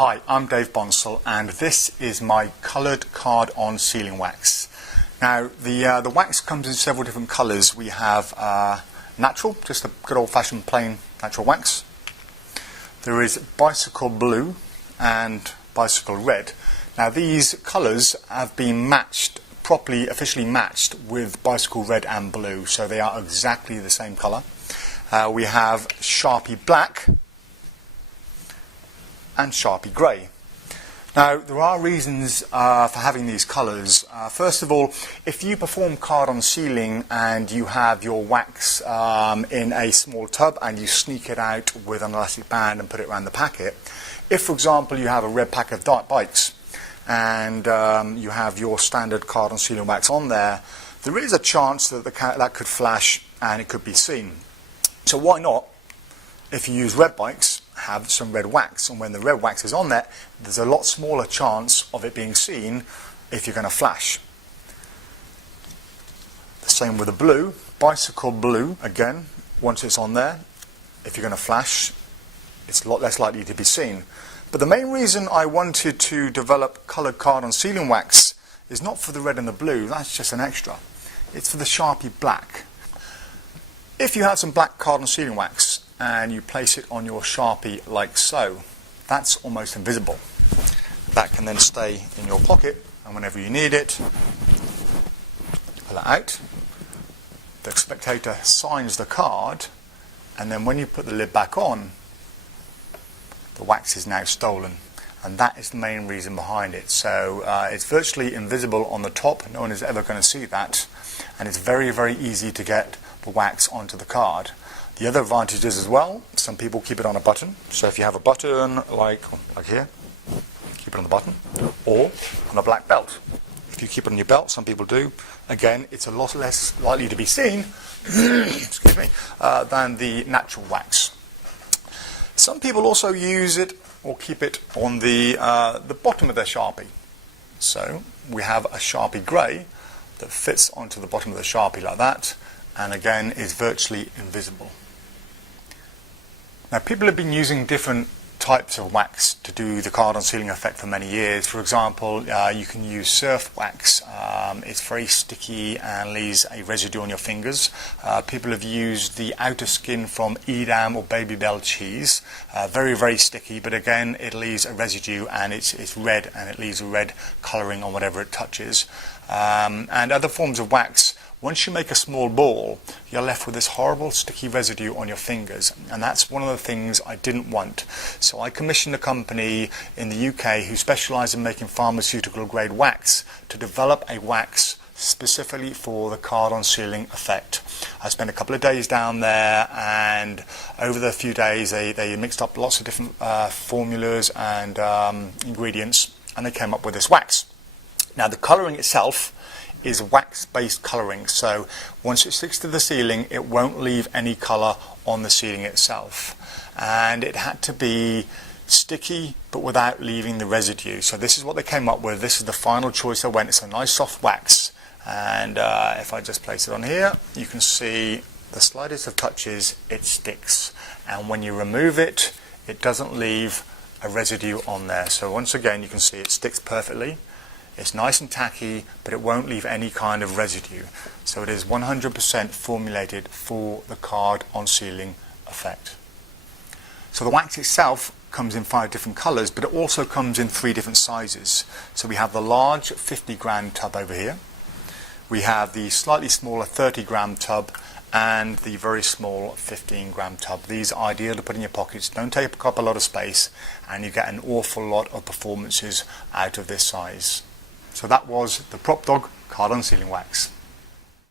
Hi, I'm Dave Bonsall and this is my coloured card-on sealing wax. Now the wax comes in several different colours. We have natural, just a good old-fashioned plain natural wax. There is bicycle blue and bicycle red. Now these colours have been matched, properly officially matched with bicycle red and blue, so they are exactly the same colour. We have Sharpie black and Sharpie grey. Now there are reasons for having these colours. First of all, if you perform card-on sealing and you have your wax in a small tub and you sneak it out with an elastic band and put it around the packet, if for example you have a red pack of dirt bikes and you have your standard card-on sealing wax on there, there is a chance that that could flash and it could be seen. So why not, if you use red bikes, have some red wax, and when the red wax is on there, there's a lot smaller chance of it being seen if you're going to flash. The same with the blue, bicycle blue, again, once it's on there, if you're going to flash, it's a lot less likely to be seen. But the main reason I wanted to develop coloured card-on sealing wax is not for the red and the blue, that's just an extra. It's for the Sharpie black. If you have some black card-on sealing wax and you place it on your Sharpie like so, that's almost invisible. That can then stay in your pocket, and whenever you need it, pull it out. The spectator signs the card, and then when you put the lid back on, the wax is now stolen. And that is the main reason behind it. So it's virtually invisible on the top, no one is ever going to see that, and it's very, very easy to get the wax onto the card. The other advantages as well, some people keep it on a button. So if you have a button like here, keep it on the button, or on a black belt. If you keep it on your belt, some people do, again, it's a lot less likely to be seen excuse me, than the natural wax. Some people also use it or keep it on the bottom of their Sharpie. So we have a Sharpie grey that fits onto the bottom of the Sharpie like that, and again is virtually invisible. Now people have been using different types of wax to do the card-on sealing effect for many years. For example, you can use surf wax. It's very sticky and leaves a residue on your fingers. People have used the outer skin from Edam or Babybel cheese. Very, very sticky, but again it leaves a residue and it's red, and it leaves a red colouring on whatever it touches. And other forms of wax, once you make a small ball, you're left with this horrible sticky residue on your fingers, and that's one of the things I didn't want. So I commissioned a company in the UK who specialise in making pharmaceutical grade wax to develop a wax specifically for the card-on sealing effect. I spent a couple of days down there, and over the few days they mixed up lots of different formulas and ingredients, and they came up with this wax. Now the colouring itself is wax-based colouring, so once it sticks to the ceiling it won't leave any colour on the ceiling itself, and it had to be sticky but without leaving the residue. So this is what they came up with. This is the final choice I went. It's a nice soft wax, and if I just place it on here, you can see the slightest of touches it sticks, and when you remove it, it doesn't leave a residue on there. So once again you can see it sticks perfectly. It's nice and tacky, but it won't leave any kind of residue. So it is 100% formulated for the card-on sealing effect. So the wax itself comes in 5 different colours, but it also comes in 3 different sizes. So we have the large 50-gram tub over here. We have the slightly smaller 30-gram tub and the very small 15-gram tub. These are ideal to put in your pockets, don't take up a lot of space, and you get an awful lot of performances out of this size. So that was the Prop Dog card-on sealing wax.